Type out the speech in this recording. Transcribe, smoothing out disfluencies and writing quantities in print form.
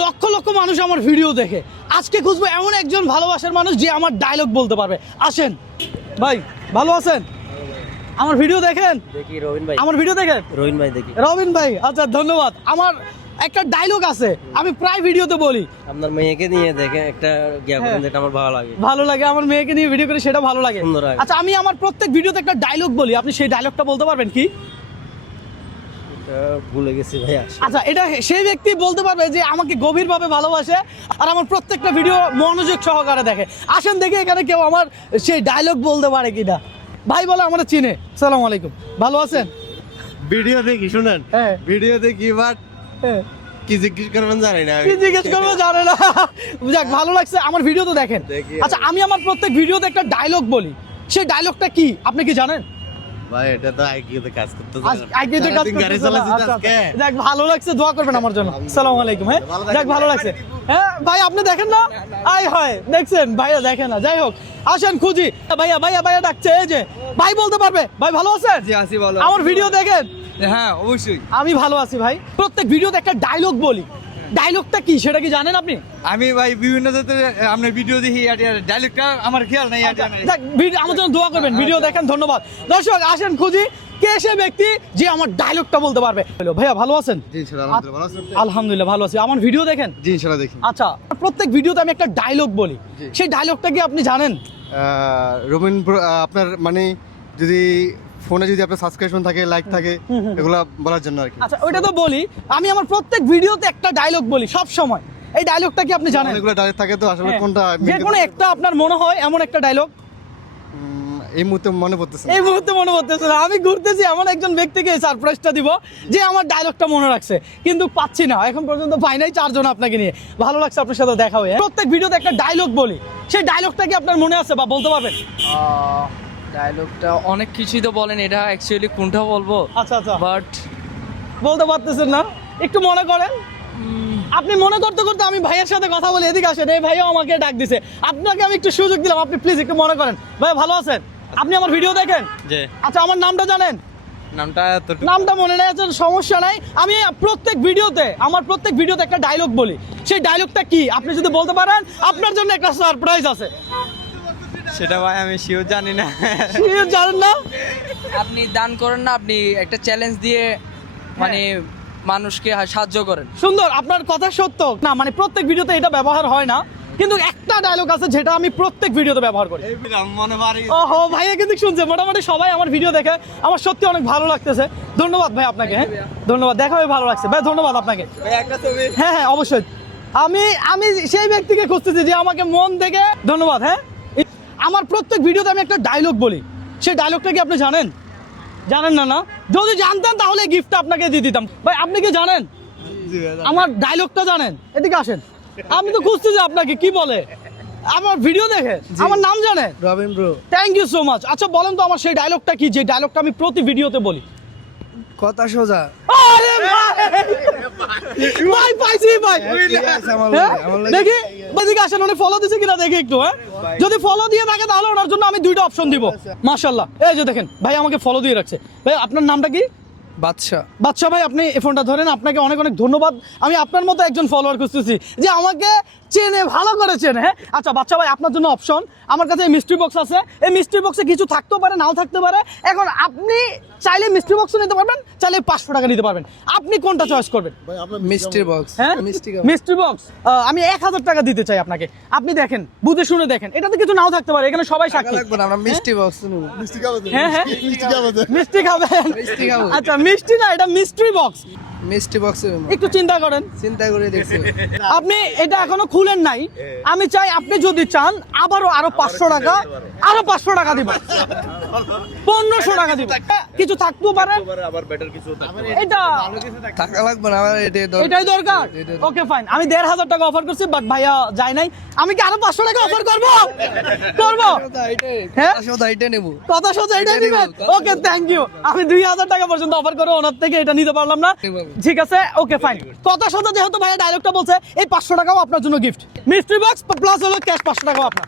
লক্ষ লক্ষ মানুষ আমার ভিডিও দেখে। আজকে খুঁজবো এমন একজন ভালোবাসার মানুষ যে আমার ডায়লগ বলতে পারবে। আসেন ভাই, ভালো আছেন? আমার ভিডিও দেখেন? দেখি রবিন ভাই। আমার ভিডিও দেখেন? রবিন ভাই দেখি। রবিন ভাই, আচ্ছা ধন্যবাদ। আমার একটা ডায়লগ আছে, আমি প্রায় ভিডিওতে বলি। আপনার মেয়েকে নিয়ে দেখেন একটা গিয়া করেন, যেটা আমার ভালো লাগে। ভালো লাগে, আমার মেয়েকে নিয়ে ভিডিও করে সেটা ভালো লাগে। সুন্দর লাগে। আচ্ছা, আমি আমার প্রত্যেক ভিডিওতে একটা ডায়লগ বলি, আপনি সেই ডায়লগটা বলতে পারবেন কি? ভুলে গেছি ভাই। আচ্ছা, এটা সেই ব্যক্তি বলতে পারবে যে আমাকে গভীরভাবে ভালোবাসে আর আমার প্রত্যেকটা ভিডিও মনোযোগ সহকারে দেখে। আসেন দেখি এখানে কেউ আমার সেই ডায়লগ বলতে পারে কিনা। ভাই বলে আমার চিনে। সালাম আলাইকুম, ভালো আছেন? ভিডিও দেখি, শুনেন। হ্যাঁ ভিডিও দেখি, বাট হ্যাঁ, কি জিজ্ঞেস করবেন জানি না। কি জিজ্ঞেস করবো জানে না। যাক, ভালো লাগছে, আমার ভিডিও তো দেখেন। দেখি। আচ্ছা, আমি আমার প্রত্যেক ভিডিওতে একটা ডায়লগ বলি, সেই ডায়লগটা কি আপনি কি জানেন? ভাই এটা তো আইকিউতে কাজ করতে আইকিউতে কাজ করতেছে না? আচ্ছা, যাক, ভালো লাগছে, দোয়া করবেন আমার জন্য। আসসালামু আলাইকুম। হ্যাঁ, যাক, ভালো লাগছে। হ্যাঁ ভাই, আপনি দেখেন না? আই হয়, দেখছেন ভাইয়া দেখেন না। যাই হোক, আসেন খুঁজি। ভাইয়া ভাইয়া ভাইয়া ডাকছে, এই যে ভাই বলতে পারবে। ভাই ভালো আছেন? জি আছি, ভালো। আমার ভিডিও দেখেন? হ্যাঁ অবশ্যই। আমি ভালো আছি ভাই। প্রত্যেক ভিডিওতে একটা ডায়লগ বলি, ডায়লগটা কি সেটা কি জানেন আপনি? আমি ভাই বিভিন্ন জাতের আপনার ভিডিও দেখি, ডায়লগটা আমার খেয়াল নাই। যাক, আমার জন্য দোয়া করবেন। ভিডিও দেখেন, ধন্যবাদ। দর্শক আসেন খুঁজি কে সে ব্যক্তি যে আমার ডায়লগটা বলতে পারবে। ভাইয়া ভালো আছেন? জি ইনশাআল্লাহ, ভালো আছেন? আলহামদুলিল্লাহ ভালো আছি। আমার ভিডিও দেখেন? জি ইনশাআল্লাহ দেখি। আচ্ছা, প্রত্যেক ভিডিওতে আমি একটা ডায়লগ বলি, সেই ডায়লগটা কি আপনি জানেন? রবিন আপনার মানে যদি ফোনে যদি আপনার সাবস্ক্রিপশন থাকে, লাইক থাকে, এগুলা বলার জন্য আর কি। আচ্ছা, ওইটা তো বলি। আমি আমার প্রত্যেক ভিডিওতে একটা ডায়লগ বলি সব সময়। এই ডায়লগটা কি আপনি জানেন? অনেকগুলো ডায়লগ থাকে, তো আসলে হ্যাঁ, কোনটা যে কোনো একটা আপনার মনে হয় এমন একটা ডায়লগ। এই মুহূর্তে মনে পড়তেছে না। এই মুহূর্তে মনে পড়তেছে না। আমি ঘুরতেছি, এমন একজন ব্যক্তিকে সারপ্রাইজটা দিব যে আমার ডায়লগটা মনে রাখছে, কিন্তু পাচ্ছি না, এখন পর্যন্ত পাই নাই। 4 জন আপনাকে নিয়ে। ভালো লাগছে আপনার সাথে দেখা হয়ে। প্রত্যেক ভিডিওতে একটা ডায়লগ বলি, সেই ডায়লগটা কি আপনার মনে আছে বা বলতে পারবেন? ডায়লগটা অনেক কিছুই তো বলেন, এটা অ্যাকচুয়ালি কোনটা বলবো, আচ্ছা আচ্ছা, বাট বলতে পারতেছেন না? একটু মনে করেন। আপনি মনে করতে করতে আমি ভাইয়ের সাথে কথা বলি। এদিকে আসেন, এই ভাইও আমাকে ডাক দিছে। আপনাকে আমি একটু সুযোগ দিলাম, আপনি প্লিজ একটু মনে করেন। ভাই ভালো আছেন? আপনি আমার ভিডিও দেখেন? যে আচ্ছা, আমার নামটা জানেন? নামটা নামটা মনে নেই, আচ্ছা সমস্যা নাই। আমি প্রত্যেক ভিডিওতে একটা ডায়লগ বলি, সেই ডায়লগটা কি আপনি যদি বলতে পারেন, আপনার জন্য একটা সারপ্রাইজ আছে। সেটা ভাই আমি শিওর জানি না। জানেন না? আপনি দান করেন না, আপনি একটা চ্যালেঞ্জ দিয়ে মানে মানুষকে সাহায্য করেন। সুন্দর, আপনার কথা সত্য না। মানে প্রত্যেক ভিডিওতে এটা ব্যবহার হয় না, কিন্তু একটা ডায়লগ আছে যেটা আমি প্রত্যেক ভিডিওতে ব্যবহার করি। মনে পারি। ওহো, ভাইয়া কিন্তু শুনছে। মোটামুটি সবাই আমার ভিডিও দেখে, আমার সত্যি অনেক ভালো লাগতেছে। ধন্যবাদ ভাই আপনাকে। হ্যাঁ, ধন্যবাদ, দেখা হয়ে ভালো লাগছে ভাই, ধন্যবাদ আপনাকে। একটা ছবি। হ্যাঁ হ্যাঁ, অবশ্যই। আমি সেই ব্যক্তিকে খুঁজতেছি যে আমাকে মন থেকে ধন্যবাদ। হ্যাঁ, আমার প্রত্যেক ভিডিওতে আমি একটা ডায়লগ বলি, সেই ডায়লগটা কি আপনি জানেন? জানেন না? না, যদি জানতেন তাহলে গিফটটা আপনাকে দিয়ে দিতাম। ভাই আপনি কি জানেন আমার ডায়লগটা? জানেন? এদিকে আসেন। আমি তো খুঁজতেছি আপনাকে, কি বলে আমার ভিডিও দেখে আমার নাম জানেন? Robin bro. Thank you so much. আচ্ছা বলেন তো আমার সেই ডায়লগটা কি, যে ডায়লগটা আমি প্রতি ভিডিওতে বলি? কথা সোজা। আরে ভাই পাইছি ভাই। হ্যাঁ? দেখি এদিকে আসেন, উনি ফলো দিছে কিনা দেখি একটু। হ্যাঁ, যদি ফলো দিয়ে থাকে তাহলে ওনার জন্য আমি 2টা অপশন দিব। মাশাআল্লাহ, এই যে দেখেন ভাই আমাকে ফলো দিয়ে রাখছে। ভাই আপনার নামটা কি? বাদশা। বাদশা ভাই, আপনি এই ফোনটা ধরেন। আপনাকে অনেক অনেক ধন্যবাদ। আমি আপনার মতো একজন ফলোয়ার খুঁজতেছি যে আমাকে চেনে, ভালো করে চেনে। হ্যাঁ, আচ্ছা বাদশা ভাই, আপনার জন্য অপশন। আমার কাছে মিস্ট্রি বক্স আছে। এই মিস্ট্রি বক্সে কিছু থাকতেও পারে, নাও থাকতে পারে। এখন আপনি চাইলে মিস্ট্রি বক্সও নিতে পারবেন, চাইলে 500 টাকা নিতে পারবেন। আপনি কোনটা চয়েস করবেন? মিষ্টি বক্স। হ্যাঁ, মিস্ট্রি বক্স। আমি 1000 টাকা দিতে চাই আপনাকে। আপনি দেখেন, বুঝে শুনে দেখেন, এটাতে কিছু নাও থাকতে পারে, এখানে সবাই সাক্ষী। আমরা মিষ্টি বক্স নেব। হ্যাঁ হ্যাঁ, মিষ্টি খাবেন? মিষ্টি খাবো। আচ্ছা, মিষ্টি না, এটা মিস্ট্রি বক্স। মিষ্টি বক্স একটু চিন্তা করেন, চিন্তা করে দেখছি। আপনি এটা এখনো খুলেন নাই। আমি চাই আপনি যদি চান আরো 500 টাকা, আরো 500 টাকা দিব, 1500 টাকা দিব। কিছু থাকতেও পারে, এটা টাকা লাগবে না আমার, এটাই দরকার। ওকে ফাইন, আমি 1500 টাকা অফার করছি, বাট ভাইয়া যায় নাই। আমি কি আরো 500 টাকা অফার করবো? হ্যাঁ, এটা নেব। কথা সোজা এটাই দিবেন? ওকে, থ্যাংক ইউ। আমি 2000 টাকা পর্যন্ত অফার করে ওনার থেকে এটা নিতে পারলাম না। ঠিক আছে, ওকে ফাইন। কথা সোজা যেহেতু ভাইয়া ডায়লগটা বলছে, এই 500 টাকাও আপনার জন্য গিফট। মিস্ট্রি বক্স প্লাস হলো ক্যাশ 500 টাকাও আপনার।